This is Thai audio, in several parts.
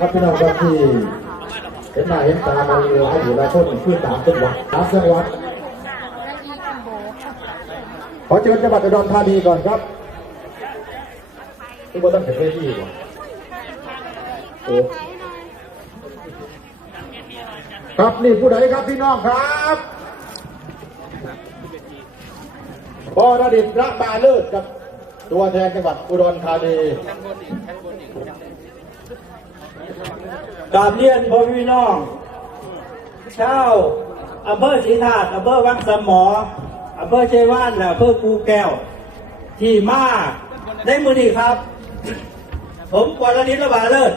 ครับพี่น้องครับที่เห็นหน้าเห็นตามาหลายอยู่หลายคนขึ้นตามจังหวัดตามจังหวัดขอเชิญจังหวัดอุดรธานีก่อนครับทุกคนต้องเห็นเวทีก่อนโอ้ครับนี่ผู้ใดครับพี่น้องครับปอระดิษฐ์ระบาเลิศครับตัวแทนจังหวัดอุดรธานี กราบเรียนพ่อพี่น้องเชาอำเภอศรีธาตุอำเภอวังสมออำเภอเชยว่านและอำเภอกูแก้ว ที่มาได้มือนี้ครับ ผมกวรณิตระบาเลิศ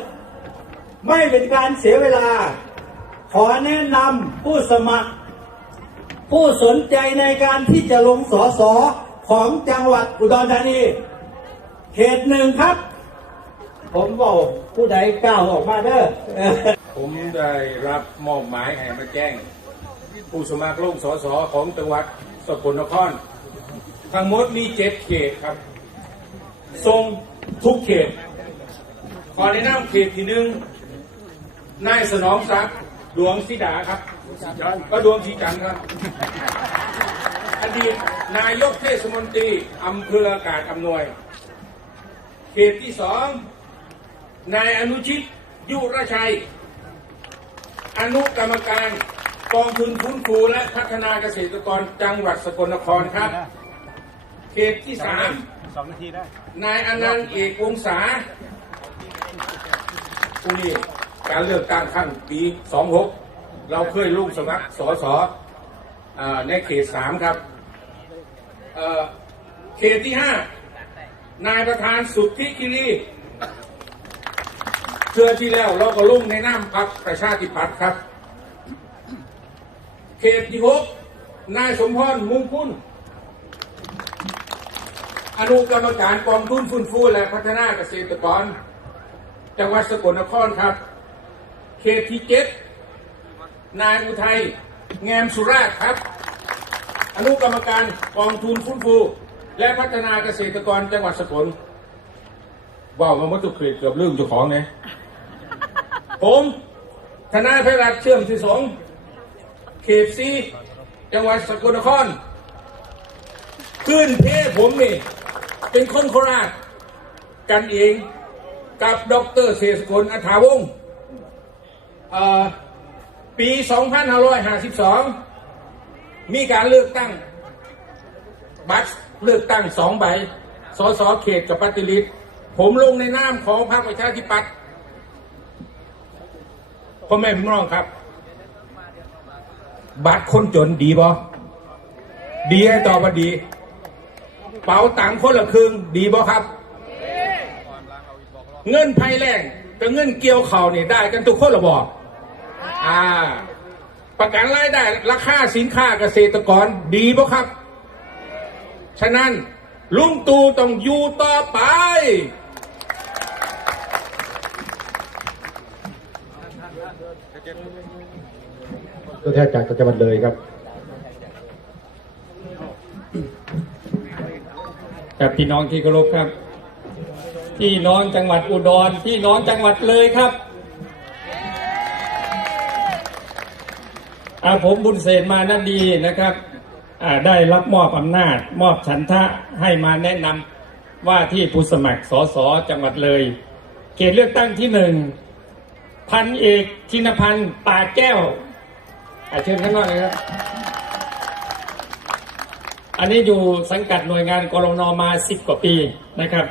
ไม่เป็นการเสียเวลา ขอแนะนำผู้สมัคร ผู้สนใจในการที่จะลงสอสอของจังหวัดอุดรธานี เขตหนึ่งครับ ผมบอกผู้ใดกล่าวออกมาเด้อผมได้รับมอบหมายให้มาแจ้ง ผู้สมัครลงสสของจังหวัดสกลนคร ทั้งหมดมีเจ็ดเขตครับ ทรงทุกเขต ขอแนะนำเขตที่หนึ่งนายสนองศักดิ์ดวงศิดาครับ ก็ดวงสีจันทร์ครับ อดีตนายกเทศมนตรีอำเภออากาศอำนวย เขตที่สอง นายอนุชิต ยุรชัย อนุกรรมการกองทุนฟื้นฟูและพัฒนาเกษตรกรจังหวัดสกลนครครับ เขตที่สามนายอนันต์เอกวงศาผู้นี้การเลือกตั้งครั้งปี 26 เราเคยลุ่งสมัครสอสออ่าในเขตสามครับเอ่อเขตที่ห้านายประธานสุทธิคิรี เชื่อที่แล้วเราก็ลุ่งในน้ำพักประชาธิปัตย์ครับ เขตที่หกนายสมพรมุ่งพุ่นอนุกรรมการกองทุนฟื้นฟูและพัฒนาเกษตรกร จังหวัดสกลนครครับ เขตที่เจ็ดนายอุทัยแงมสุราษฎร์ครับ อนุกรรมการกองทุนฟื้นฟู และพัฒนาเกษตรกรจังหวัดสกลว่ามาหมดทุกเขตเกือบลืมเจ้าของเนี่ย ผมธนาไพรัตเชื่อมที่สองเขตซีจังหวัดสกลนคร ขึ้นเพผมนี่เป็นคนโคราชกันเองกับดอกเตอรเสสกลอัฐาวงศ์เอ่อปี 2552 มีการเลือกตั้ง บัตรเลือกตั้งสองใบ สสเขตกับปฏิริษผมลงในนามของพรรคประชาธิปัตย์ พ่อแม่พี่น้องครับ บัตรคนจนดีบ่ดีให้ตอบว่าดี เป๋าตังค์คนละครึ่งดีบ่ครับ เงินภัยแรงกับเงินเกี่ยวเขาเนี่ยได้กันทุกคนหรอบ่อ่า ประกันรายได้ราคาสินค้าเกษตรกรดีบ่ครับ ฉะนั้นลุงตู่ต้องอยู่ต่อไป ตัวแทนจากจังหวัดเลยครับกับพี่น้องที่เคารพครับ พี่น้องจังหวัดอุดร พี่น้องจังหวัดเลยครับอาผมบุญเศษมานาดีนะครับได้รับมอบอำนาจ มอบฉันทะให้มาแนะนำว่าที่ผู้สมัครสสจังหวัดเลย เขตเลือกตั้งที่หนึ่ง พันเอกธินพันธ์ป่าแก้วอาเชิญข้างนอกเลยครับ อันนี้อยู่สังกัดหน่วยงานกรงนมาสิบกว่าปีนะครับ